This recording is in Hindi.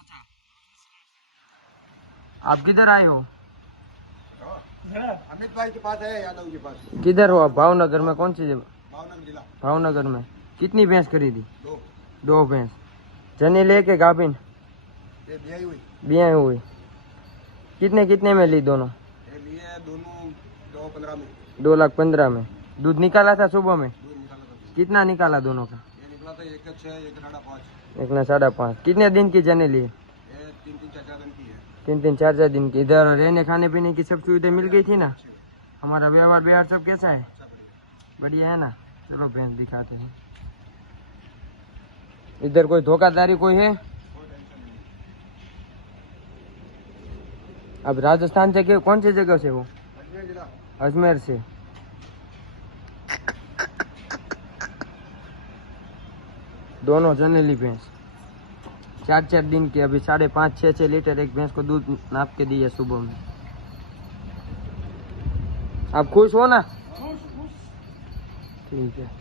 अच्छा, आप किधर आए हो? अमित भाई के पास है, यादव के पास। किधर हो आप? भावनगर में कौन सी जगह? भावनगर जिला। भावनगर में। कितनी भैंस खरीदी? 2। 2 भैंस। जनी लेके गाभिन? ये ब्याई हुई। ब्याई हुई। कितने कितने में ली दोनों? ये लिए दोनों 2.15 में। 2,15,000 में। दूध निकाला था सुबह में? दूध निकाला था। कितना निकाला दोनों का? ये निकला था 1.6, 1.5। 1.5 कितने दिन की जने लिए? ये 3-4 दिन की है। 3-4 दिन की। इधर रहने खाने पीने की सब सुविधा मिल गई थी ना? हमारा व्यवहार सब कैसा है? बढ़िया है ना? चलो भैंस दिखाते हैं। इधर कोई धोखाधड़ी कोई है? अब राजस्थान से कौन सी जगह से हो? अजमेर जिला। अजमेर से। दोनों जनेली भैंस 4-4 दिन की। अभी 5.5-6 लीटर एक भैंस को दूध नाप के दिया सुबह में। आप खुश हो ना? ठीक है।